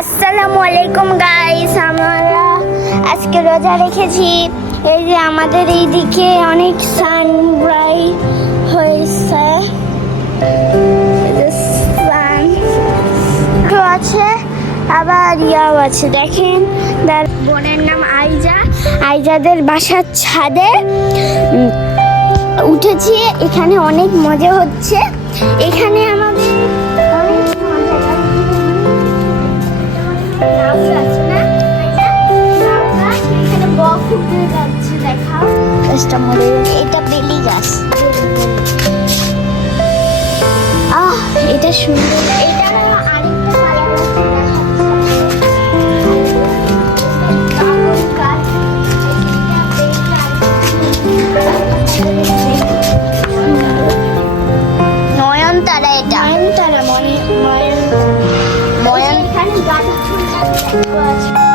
আসসালামু আলাইকুম গাইস, আমরা আজকে রোজা রেখেছি। এই যে আমাদের এইদিকে অনেক সানরাইজ হয়েছে, সান আছে আবার ইয়াও আছে। দেখেন বোনের নাম আইজা, আইজাদের বাসার ছাদে উঠেছি। এখানে অনেক মজা হচ্ছে। এখানে আমাদের অনেক মজা এটা বেলি গাছ। এটা সুন্দর। এটা আরেকটা কালার নয়নতারা। এটা নয়নতারা, ময়ন এখানে গাছ আছে।